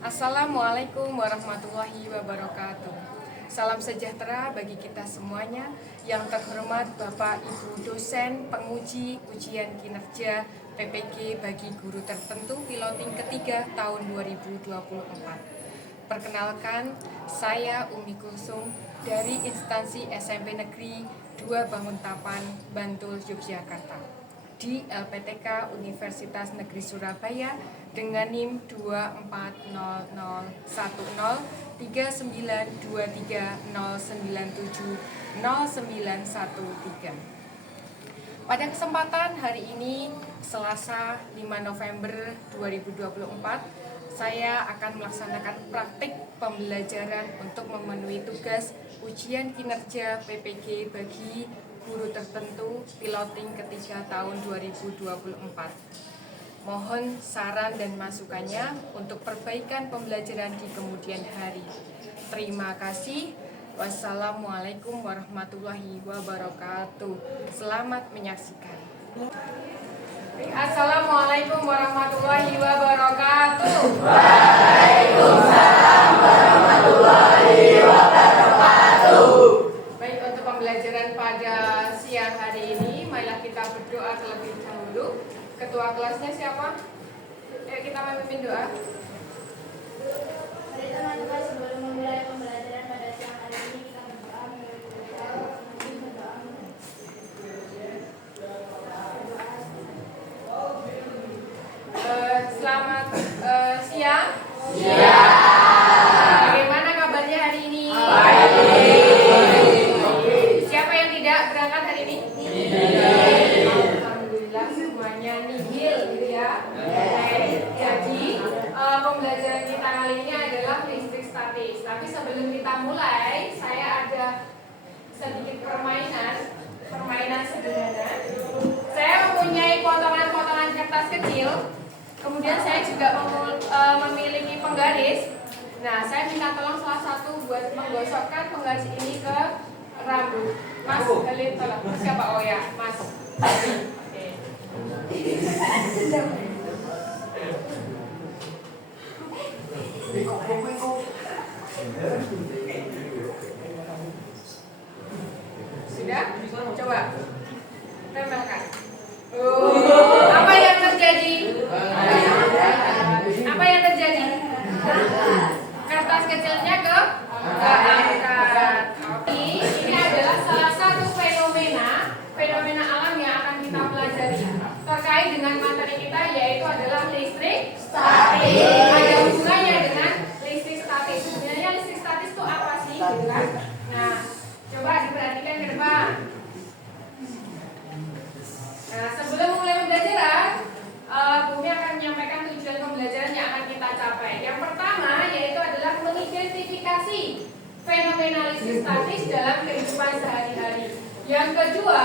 Assalamualaikum warahmatullahi wabarakatuh. Salam sejahtera bagi kita semuanya. Yang terhormat Bapak Ibu dosen penguji ujian kinerja PPG bagi guru tertentu piloting ketiga tahun 2024. Perkenalkan, saya Umi Kulsum dari instansi SMP Negeri 2 Banguntapan, Bantul, Yogyakarta di LPTK Universitas Negeri Surabaya dengan NIM 2400109370913. Pada kesempatan hari ini, Selasa 5 November 2024, saya akan melaksanakan praktik pembelajaran untuk memenuhi tugas ujian kinerja PPG bagi guru tertentu piloting ketiga tahun 2024. Mohon saran dan masukannya untuk perbaikan pembelajaran di kemudian hari. Terima kasih. Wassalamualaikum warahmatullahi wabarakatuh. Selamat menyaksikan. Assalamualaikum warahmatullahi wabarakatuh. Waalaikumsalam warahmatullahi wabarakatuh. Baik, untuk pembelajaran pada siang hari ini, marilah kita berdoa terlebih dahulu. Ketua kelasnya siapa? Kita memimpin doa. Mari teman-teman, sebelum memulai pembelajaran pada siang hari ini, kita berdoa. Selamat siang. Bagaimana kabarnya hari ini? Siapa yang tidak berangkat hari ini? Alhamdulillah semuanya nihil gitu ya. Jadi pembelajaran kita kali ini adalah listrik statis. Tapi sebelum kita mulai, saya ada sedikit permainan sederhana. Saya mempunyai potongan-potongan kertas kecil. Kemudian saya juga memiliki penggaris. Nah, saya minta tolong salah satu buat menggosokkan penggaris ini ke rambut. Mas, kalian tolong. Siapa? Oh ya, Mas. Oke. Sudah? Coba. Tempelkan. Apa yang terjadi? Apa yang terjadi? Kertas kecilnya keangkat. Ini adalah salah satu fenomena alam yang akan kita pelajari terkait dengan materi kita, yaitu adalah listrik statis. Ada hubungannya dengan listrik statis. Sebenarnya listrik statis itu apa sih? Gitu kan? Nah, coba diperhatikan ke depan. Nah, sebelum mulai pembelajaran, Bumi akan menyampaikan tujuan pembelajaran yang akan kita capai. Yang pertama yaitu adalah mengidentifikasi fenomena listrik statis dalam kehidupan sehari-hari. Yang kedua,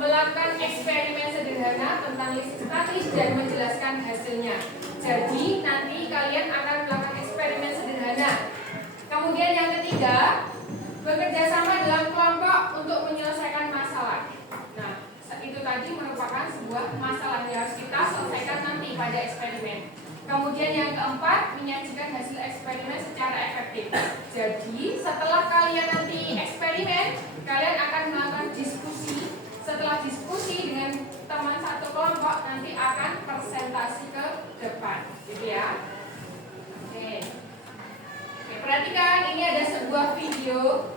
melakukan eksperimen sederhana tentang listrik statis dan menjelaskan hasilnya. Jadi nanti kalian akan melakukan eksperimen sederhana. Kemudian yang ketiga, bekerja sama dalam kelompok untuk menyelesaikan masalah. Nah, itu tadi merupakan sebuah masalah yang harus kita selesaikan nanti pada eksperimen. Kemudian yang keempat, menyajikan hasil eksperimen secara efektif. Jadi setelah kalian nanti eksperimen, kalian akan melakukan diskusi. Setelah diskusi dengan teman satu kelompok, nanti akan presentasi ke depan, gitu ya. Oke, perhatikan, ini ada sebuah video.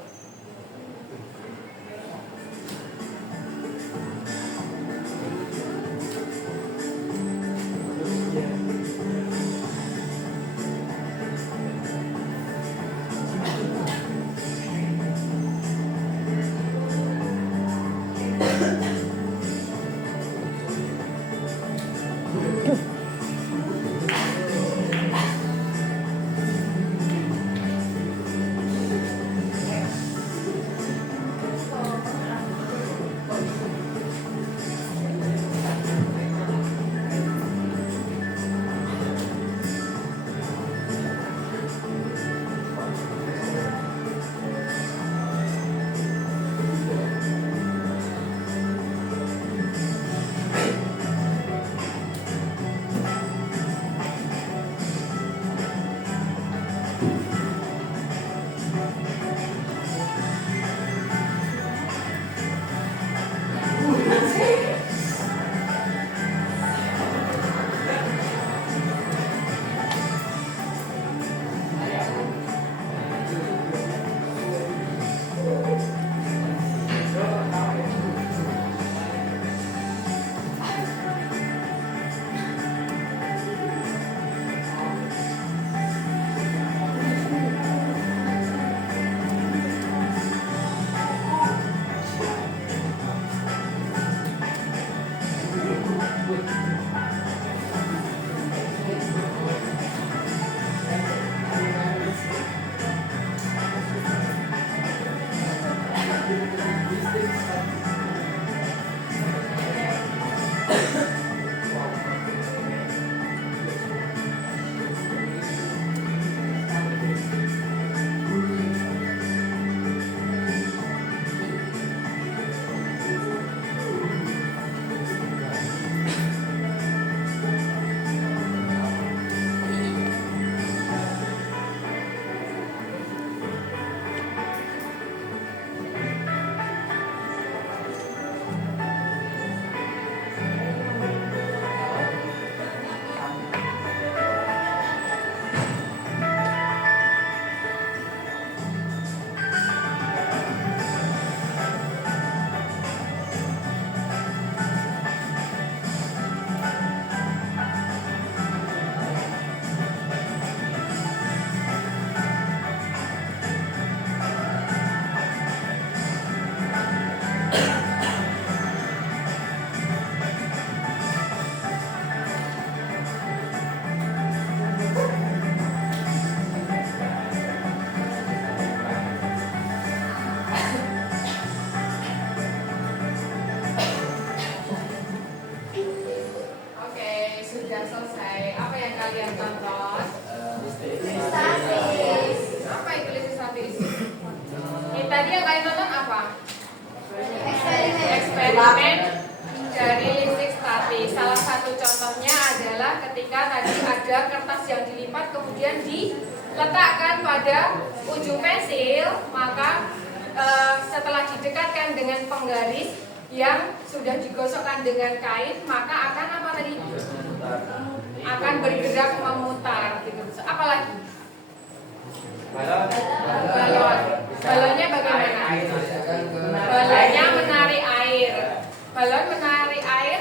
kemudian diletakkan pada ujung pensil, maka setelah didekatkan dengan penggaris yang sudah digosokkan dengan kain, maka akan apa tadi? Akan bergerak memutar gitu. Apalagi? Balon. Balonnya bagaimana? Balonnya menarik air. Balon menarik air.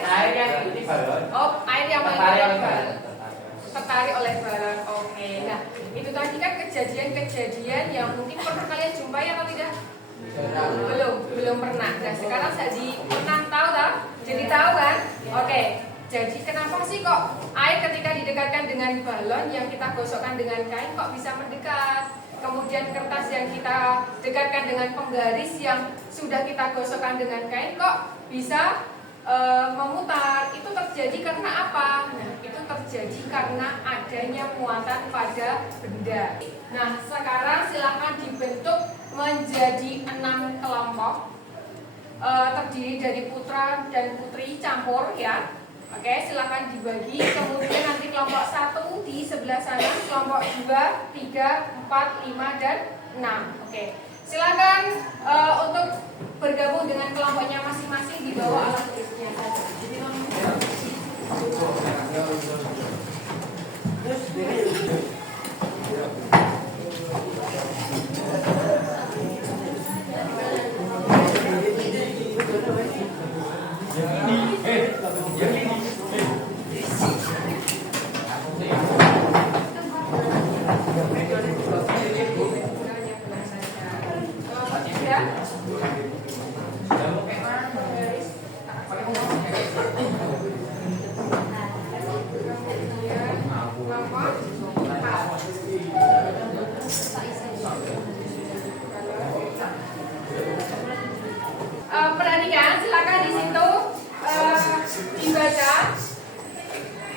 Oh, air yang menarik balon. Tertarik oleh balon. Oke. Nah, itu tadi kan kejadian-kejadian yang mungkin pernah kalian jumpai atau tidak? Belum pernah. Nah, sekarang jadi pernah tahu tak? Jadi tahu kan? Oke. Jadi kenapa sih kok air ketika didekatkan dengan balon yang kita gosokkan dengan kain kok bisa mendekat? Kemudian kertas yang kita dekatkan dengan penggaris yang sudah kita gosokkan dengan kain kok bisa memutar? Itu terjadi karena apa? Nah, itu terjadi karena adanya muatan pada benda. Nah, sekarang silakan dibentuk menjadi 6 kelompok, terdiri dari putra dan putri campur ya. Oke, silakan dibagi. Kemudian nanti kelompok 1 di sebelah sana, kelompok 2, 3, 4, 5 dan 6. Oke, silakan untuk bergabung dengan kelompoknya masing-masing di bawah alat tulisnya saja. Perhatikan, silakan di situ dibaca.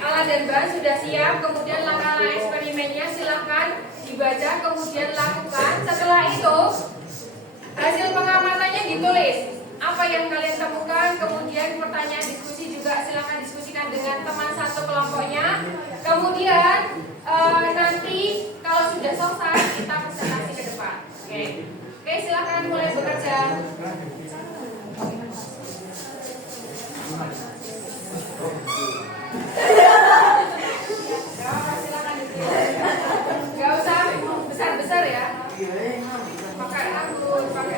Alat dan bahan sudah siap. Kemudian langkah eksperimennya silakan dibaca, kemudian lakukan. Setelah itu hasil pengamatannya ditulis. Apa yang kalian temukan, kemudian pertanyaan diskusi juga silakan diskusikan dengan teman satu kelompoknya. Kemudian nanti kalau sudah selesai kita presentasi ke depan. Oke, silakan mulai bekerja. Gak usah besar-besar ya. Pakai rambut, pakai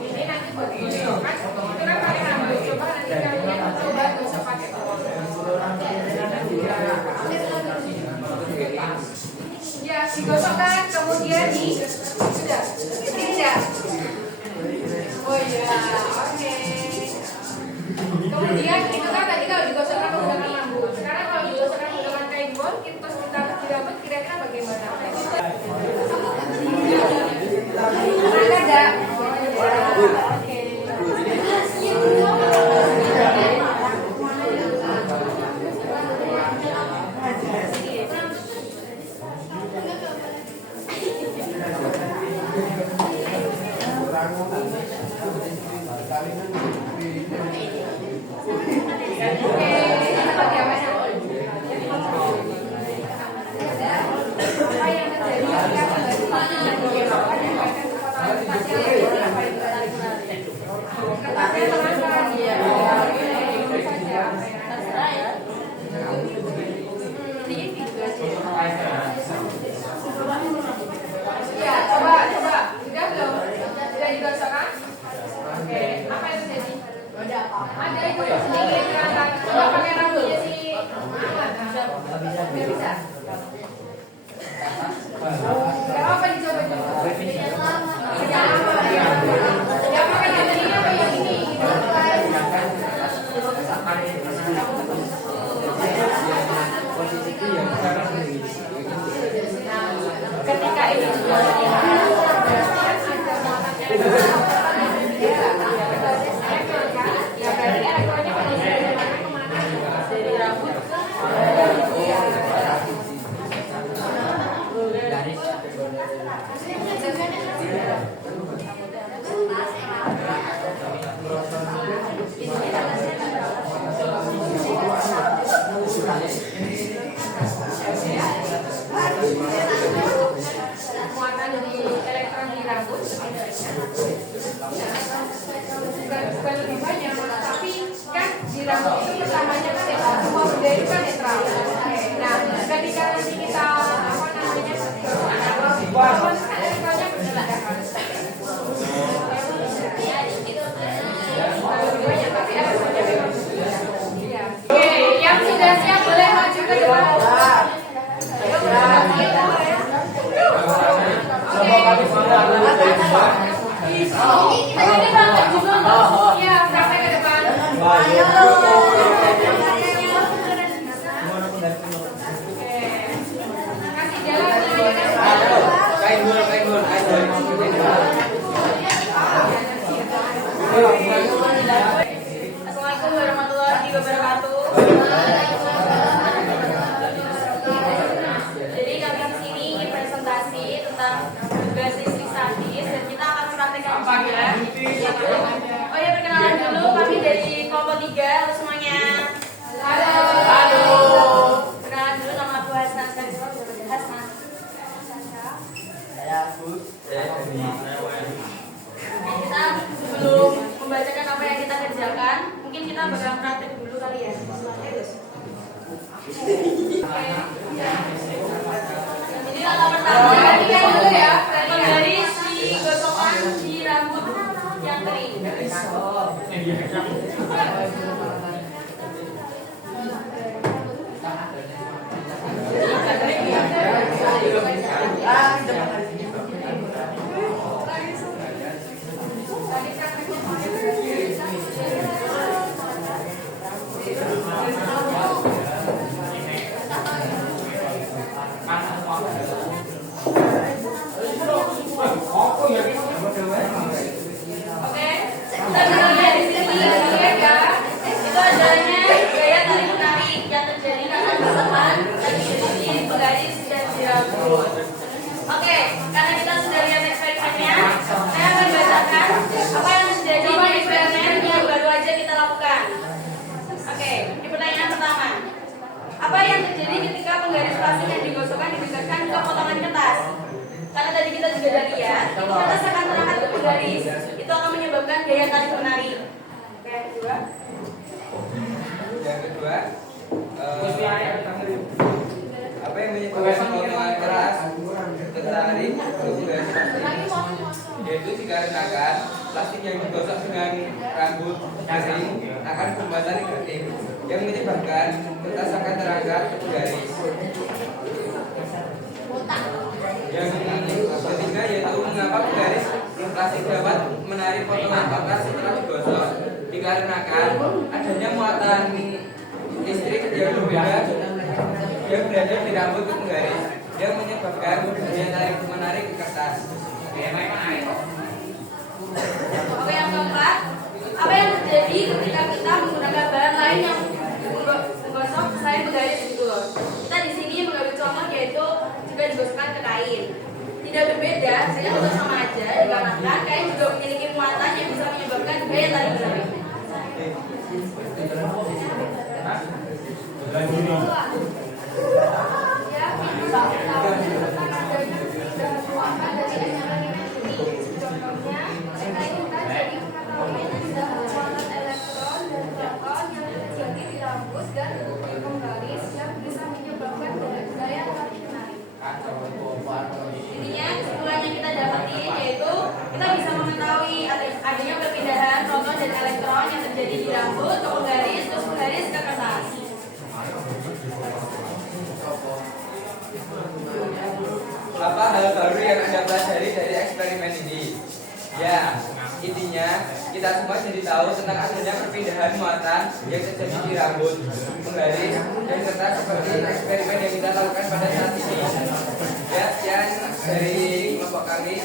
ini nanti begini kan? Itu kan pakai rambut. Coba nanti kalian coba gak usah pakai ya, digosokkan kemudian sudah tidak. Oh iya, oke. Kemudian itu kan tadi kalau digosokkan menggunakan rambut. Sekarang kalau digosokkan menggunakan kain bol, terus kita di rambut kira-kira bagaimana? Ada enggak? Oh iya, oke. Ya, coba. Sudah belum? Sudah digosokkan? Oke, apa yang terjadi? Ada itu sedikit kelihatan. Coba pakai rambutnya si Ahmad. Nggak bisa. Gak apa dicoba. Jangan lama ya. Ya pakai yang ini apa yang ini? Ketika ini juga dari bukan lebih banyak, tapi kan di rambut itu pertamanya kan netral, semua benda itu kan netral. Nah, ketika nanti kita apa namanya hormon kan elektronya berpindah kan. Lebih banyak, tapi elektronya memang berpindah. Oke, yang sudah siap boleh maju ke depan. Iya, sampai ke depan. Kasih jalan. Assalamualaikum warahmatullahi wabarakatuh. Jadi kami di sini ingin presentasi tentang tugas istri sadis dan kita akan praktekkan juga. Oh ya, perkenalan dulu, kami dari kelompok 3. Halo semuanya. Halo. Perkenalan dulu, nama aku Hasna. Kita sebelum membacakan apa yang kita kerjakan, mungkin kita bakal praktek dulu kali ya. Jadi langkah pertama kita dulu ya, dari si gosokan di rambut yang kering. Oke, kita bisa lihat di sini ya. Itu adanya gaya tarik menarik yang terjadi karena pasangan lagi di penggaris dan di rambut. Oke, karena kita sudah lihat eksperimennya, saya akan bacakan apa yang terjadi di eksperimen yang baru aja kita lakukan. Oke, ini pertanyaan pertama. Apa yang terjadi ketika penggaris plastik yang digosokkan diberikan ke potongan kertas? Karena tadi kita juga sudah lihat, kertas akan terangkat ke penggaris. Itu akan menyebabkan gaya tarik menarik. Oke, yang kedua. Apa yang menyebabkan potongan keras tertarik ke penggaris plastik? Yaitu dikarenakan plastik yang digosok dengan rambut kering akan membuat negatif yang menyebabkan kertas akan terangkat ke penggaris. Yang ketiga yaitu mengapa penggaris plastik dapat menarik potongan kertas setelah digosok? Dikarenakan adanya muatan listrik yang berbeda yang berada di rambut ke penggaris yang menyebabkan daya tarik menarik ke kertas. Oke, yang keempat, apa yang terjadi ketika kita menggunakan bahan lain yang menggosok selain penggaris gitu loh. Kita di sini mengambil contoh yaitu juga digosokkan ke kain. Tidak berbeda, hanya tetap sama aja dikarenakan kain juga memiliki muatan yang bisa menyebabkan gaya tarik menarik. Intinya kesimpulan yang kita dapatin yaitu kita bisa mengetahui adanya perpindahan proton dan elektron yang terjadi di rambut ke penggaris terus penggaris ke kertas. Apa hal baru yang Anda pelajari dari eksperimen ini? Ya, intinya kita semua jadi tahu tentang adanya perpindahan muatan yang terjadi di rambut, penggaris, dan kertas seperti eksperimen yang kita lakukan pada saat ini. Ya, sekian dari kelompok kami.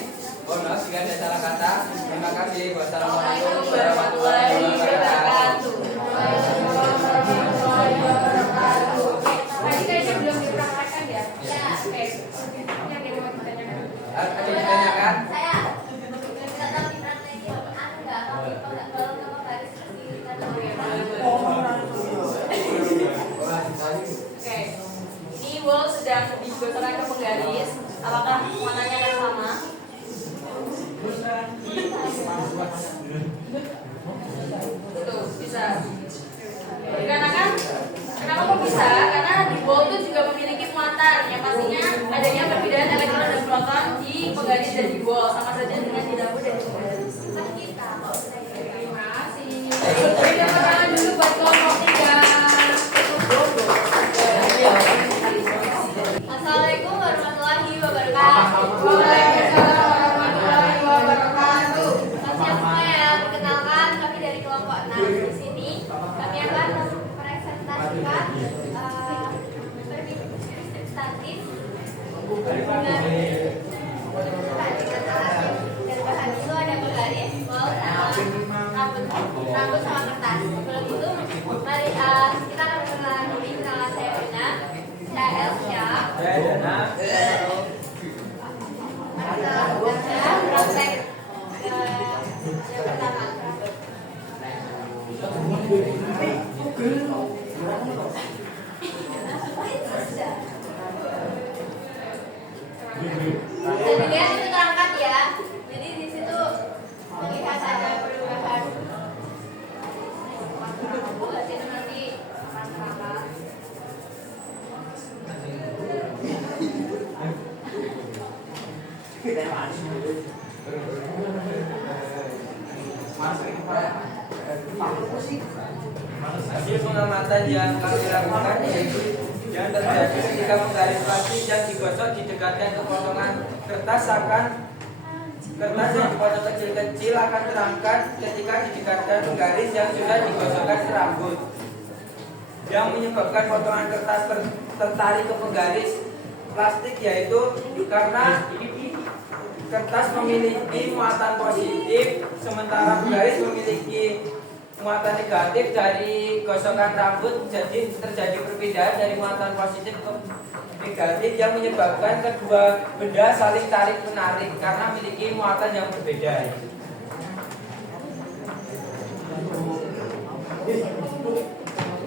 Mohon maaf jika ada salah kata. Terima kasih. Wassalamualaikum warahmatullahi wabarakatuh. Tadi kayaknya belum dipraktekkan ya? Ya. Oke. Yang dia mau ditanyakan. Ada yang ditanyakan? Saya nggak tahu dipraktekin. Aku nggak tahu kalau nama garis seperti Oke. Ini wool sedang digosokkan ke penggaris. Apakah warnanya akan sama? Tuh, bisa. Dikarenakan kenapa kok bisa? Karena di ball itu juga memiliki muatan yang pastinya adanya perbedaan elektron dan proton di penggaris dan di ball sama saja dengan di dapur dan di penggaris. Terima kasih. Berikan tangan dulu buat kelompok 3. Assalamualaikum warahmatullahi wabarakatuh. Waalaikumsalam warahmatullahi wabarakatuh. Siap semua ya, perkenalkan kami dari kelompok 6 di sini. Kami akan mempresentasikan substantif dengan alat dan bahan itu ada penggaris, bol, rambut sama kertas. Sebelum itu, mari kita akan mengenal dulu. Nama saya Rina, saya Elsya. Kita praktek yang pertama. Bisa dilihat itu terangkat ya. Jadi di situ melihat ada perubahan. Jadi nanti akan terangkat. Hasil pengamatan yang kami lakukan yaitu yang terjadi ketika penggaris plastik yang digosok didekatkan ke potongan kertas kertas yang dipotong kecil-kecil akan terangkat ketika didekatkan penggaris yang sudah digosokkan ke rambut, yang menyebabkan potongan kertas tertarik ke penggaris plastik, yaitu karena kertas memiliki muatan positif sementara penggaris memiliki muatan negatif dari gosokan rambut. Jadi terjadi perbedaan dari muatan positif ke negatif yang menyebabkan kedua benda saling tarik menarik karena memiliki muatan yang berbeda.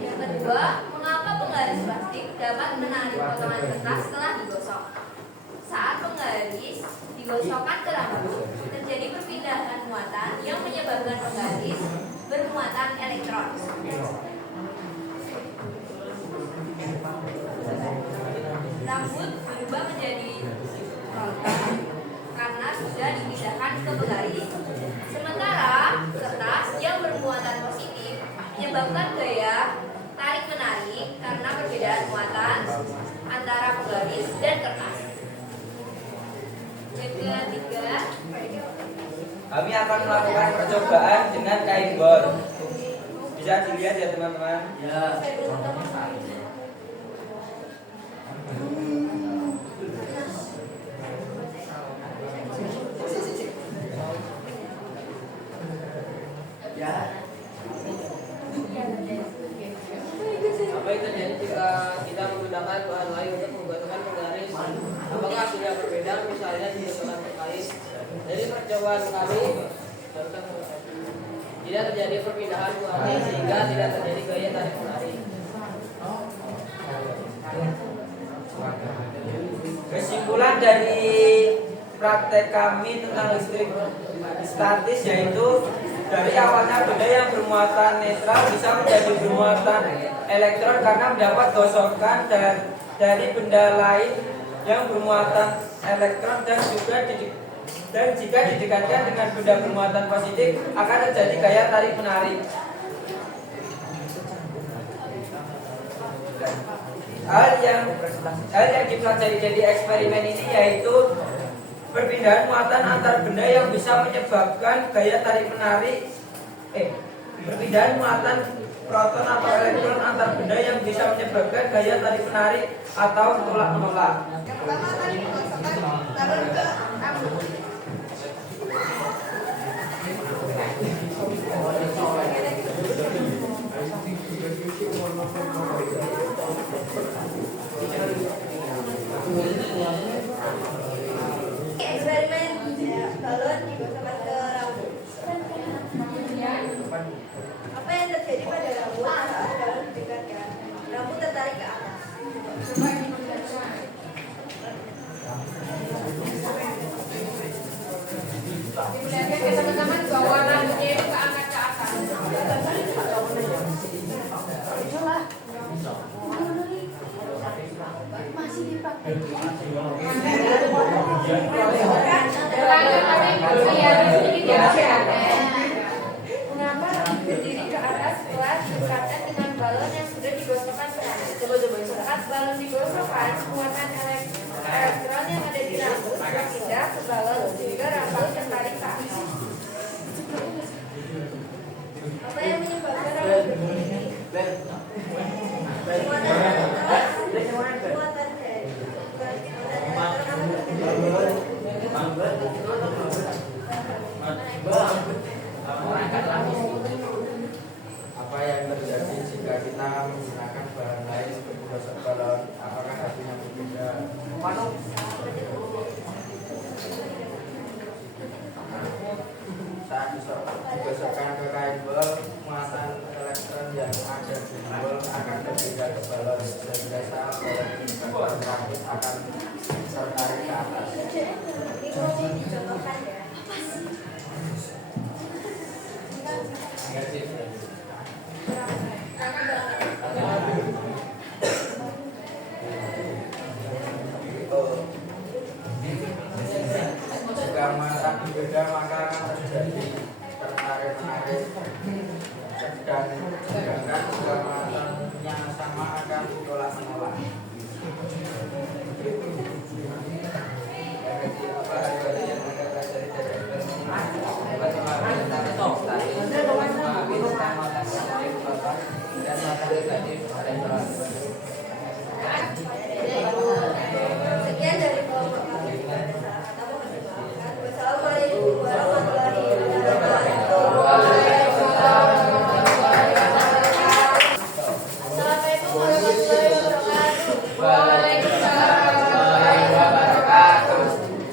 Yang kedua, mengapa penggaris plastik dapat menarik potongan kertas setelah digosok? Saat penggaris digosokkan ke rambut, terjadi perpindahan muatan yang menyebabkan penggaris bermuatan elektron. Rambut berubah menjadi proton karena sudah dipindahkan ke penggaris. Sementara kertas yang bermuatan positif menyebabkan gaya tarik menarik karena perbedaan muatan antara penggaris dan kertas. Yang ketiga, Kami akan melakukan percobaan dengan kain bor. Bisa dilihat ya teman-teman. Apa yang terjadi jika kita menggunakan bahan lain untuk menggosokkan penggaris? Apakah hasilnya berbeda? Misalnya di gosokan terkait. Dari percobaan kami tidak terjadi perpindahan muatan sehingga tidak terjadi gaya tarik menarik. Kesimpulan dari praktek kami tentang listrik statis yaitu dari awalnya benda yang bermuatan netral bisa menjadi bermuatan elektron karena mendapat gosokan dari benda lain yang bermuatan elektron dan jika didekatkan dengan benda bermuatan positif akan terjadi gaya tarik menarik. Hal yang dipelajari dari eksperimen ini yaitu perpindahan muatan antar benda yang bisa menyebabkan gaya tarik menarik. Perpindahan muatan proton atau elektron antar benda yang bisa menyebabkan gaya tarik menarik atau tolak menolak. yang pertama akan digosokkan turun ke rambut. Eksperimen balon digosokkan ke rambut. Apa yang terjadi pada rambut saat balon didekatkan? Rambut tertarik ke atas. Mengapa rambut berdiri ke atas setelah didekatkan dengan balon yang sudah digosokkan ke rambut? Saat balon digosokkan, muatan elektron yang ada di rambut berpindah ke balon sehingga rambut tertarik ke atas. Apa yang menyebabkan rambut berdiri? Muatan Apa yang terjadi jika kita menggunakan bahan lain seperti gosok balon? Apakah hasilnya berbeda? Saat digosokkan ke kain bol, muatan elektron yang ada di bol akan berbeda ke balon, sehingga saat balon dibakar rambut akan tertarik ke atas. ini mau dicontohkan ya. Jika muatan berbeda maka akan terjadi tertarik-menarik, sedangkan jika muatan yang sama akan tolak-menolak. Apa hari yang Anda pelajari dari Sekian dari kelompok kami. Wassalamualaikum warahmatullahi wabarakatuh. Assalamualaikum warahmatullahi wabarakatuh. Waalaikumsalam warahmatullahi wabarakatuh.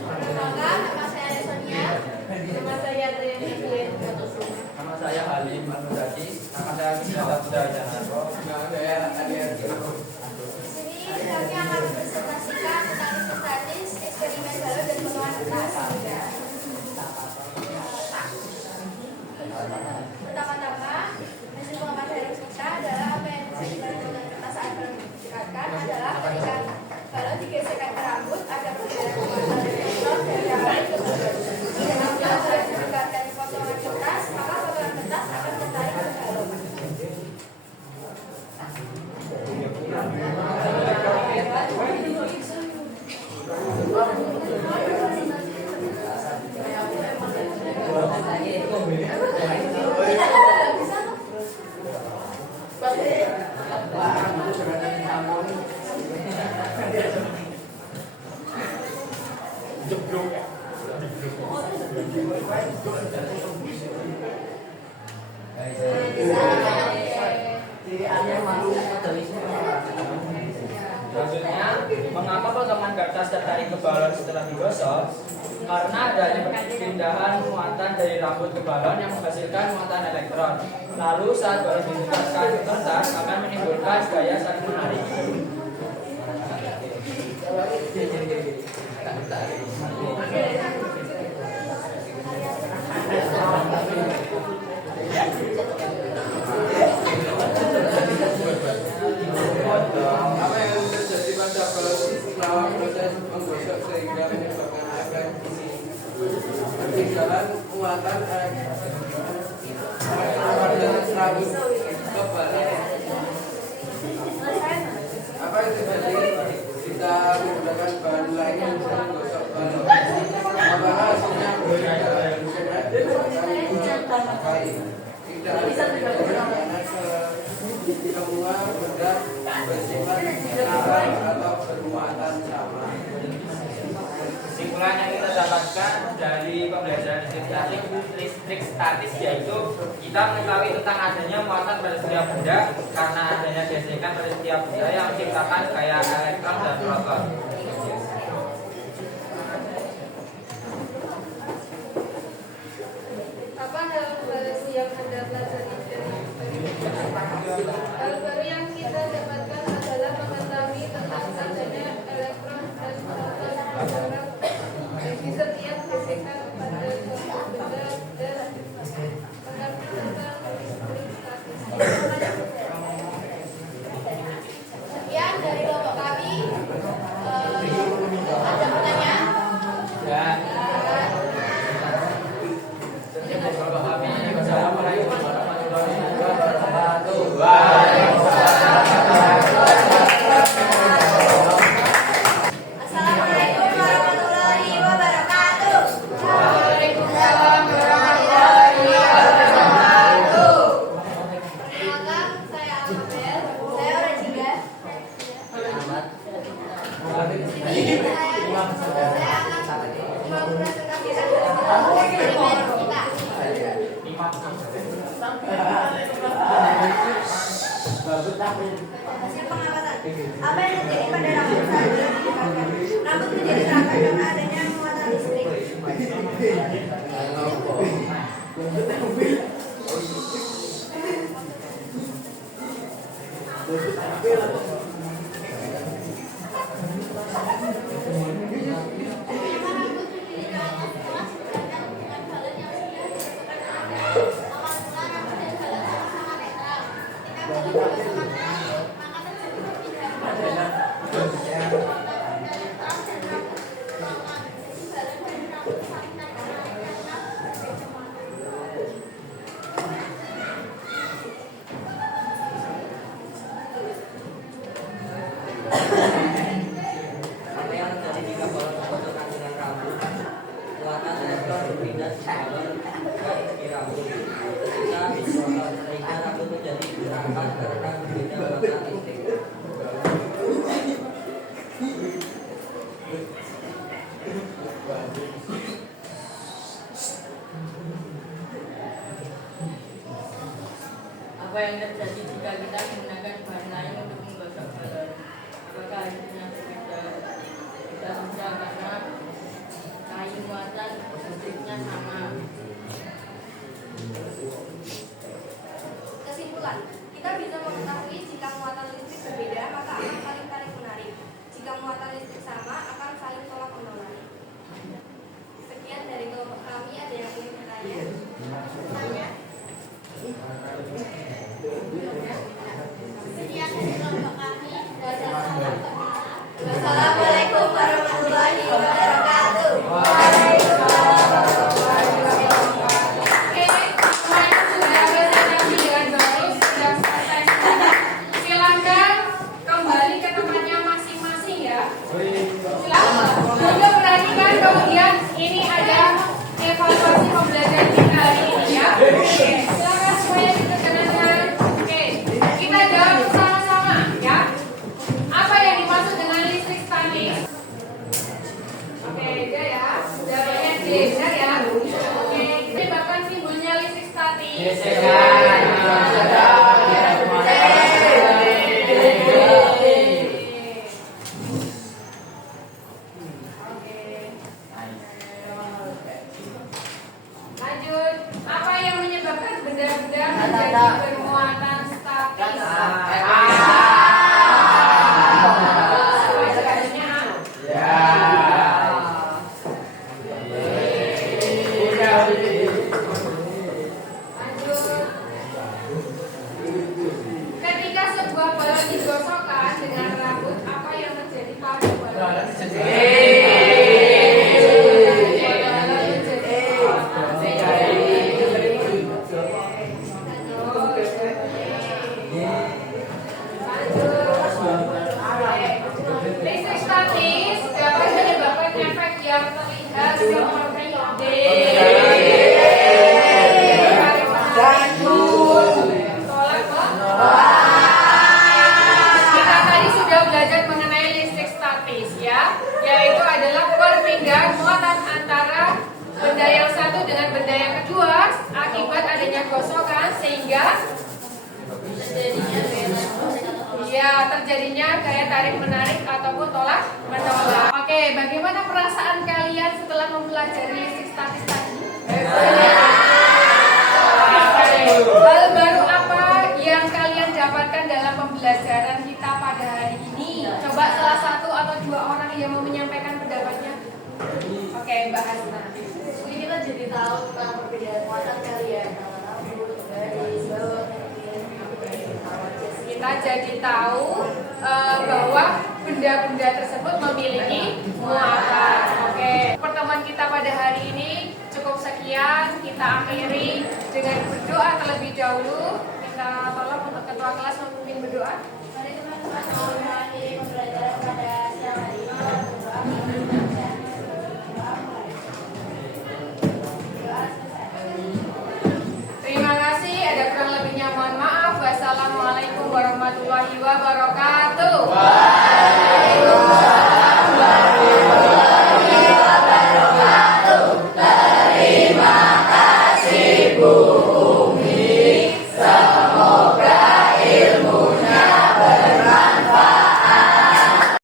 Perkenalkan, nama saya Sonia. Nama saya Triani Glenn. Nama saya Halim Al-Muzaki. Nama saya Wisata Buddha Janarko. Nama saya Adrian. Di sini kami akan presentasikan analisis statis, eksperimen balon dan potongan kertas. Pertama-tama, hasil pengamatan kita adalah apa yang terjadi pada potongan kertas saat balon didekatkan adalah ketika balon digeserkan ke rambut ada perbedaan muatan elektron dari rambut ke balon. Apabila balon didekatkan di potongan kertas, maka potongan kertas akan tertarik ke balon. Selanjutnya, mengapa potongan kertas tertarik ke balon setelah digosok? Karena adanya perpindahan muatan dari rambut ke balon yang menghasilkan muatan elektron. Lalu saat balon didekatkan ke kertas akan menimbulkan gaya saling menarik. Apa yang terjadi pada balon selama proses menggosok sehingga menyebabkan efek perpindahan muatan elektron dari rambut ke balon? Apa yang terjadi jika menggunakan bahan lain untuk menggosok balon? Apakah hasilnya berbeda? Tidak ada karena semua benda bersifat sama atau bermuatan sama. Kesimpulan yang kita dapatkan dari pembelajaran listrik statis yaitu kita mengetahui tentang adanya muatan pada setiap benda karena adanya gesekan pada setiap benda yang menciptakan gaya elektron dan proton. Apa hal baru yang Anda pelajari dari hal baru yang kita dapatkan adalah mengetahui tentang adanya elektron dan proton bagi setiap gesekan pada suatu benda dan mengerti tentang listrik statis. Sekian dari kelompok kami. Apa yang terjadi pada rambut saat dibakar? Rambut menjadi serakah karena adanya muatan listrik. Apa yang terjadi jika pola pembentukan dengan rambut? Muatan elektron berpindah di rambut. Sehingga rambut menjadi gerakan karena berbeda muatan listrik. Apa yang terjadi jika kita menggunakan bahan lain untuk menggosok balon? Apakah hasilnya berbeda? Tidak bisa karena kayu muatan listriknya sama. Kesimpulan, kita bisa mengetahui jika muatan listrik berbeda maka akan saling tarik menarik. Jika muatan listrik sama akan saling tolak menolak. Sekian dari kelompok kami, ada yang ingin bertanya? Tanya? Sekian dari kelompok kami. Wassalamualaikum warahmatullahi wabarakatuh. Oke, semuanya sudah bersiap dengan baik, sudah selesai semua. Silakan kembali ke tempatnya masing-masing ya. Silakan. Untuk perhatikan kemudian ini ada evaluasi pembelajaran kita hari ini ya. Oke, silakan semuanya diperkenankan. Oke, kita jawab bersama-sama ya. Apa yang dimaksud dengan listrik statis? Oke, aja ya. Jawabannya D, benar ya. Oke, menyebabkan timbulnya listrik statis. Lanjut, apa yang menyebabkan benda-benda menjadi bermuatan statis? Ketika sebuah balon digosokkan dengan rambut, apa yang terjadi pada balon? Listrik statis dapat menyebabkan efek yang terlihat seperti D. Tolak kita tadi sudah belajar mengenai listrik statis ya, yaitu adalah perpindahan muatan antara benda yang satu dengan benda yang kedua akibat adanya gosokan sehingga terjadinya gaya tarik menarik ataupun tolak menolak. Oke, bagaimana perasaan kalian setelah mempelajari listrik statis tadi? Hal baru apa yang kalian dapatkan dalam pembelajaran kita pada hari ini? Coba salah satu atau dua orang yang mau menyampaikan pendapatnya. Oke, Mbak Hasna. Jadi kita jadi tahu tentang perbedaan muatan kalian. Kita jadi tahu bahwa benda-benda tersebut memiliki muatan. Oke, pertemuan kita pada hari ini cukup sekian. Kita akhiri dengan berdoa terlebih dahulu. Kita tolong untuk ketua kelas memimpin berdoa. Mari teman-teman mengakhiri pembelajaran pada siang hari ini. Terima kasih. Ada kurang lebihnya mohon maaf. Wassalamualaikum warahmatullahi wabarakatuh.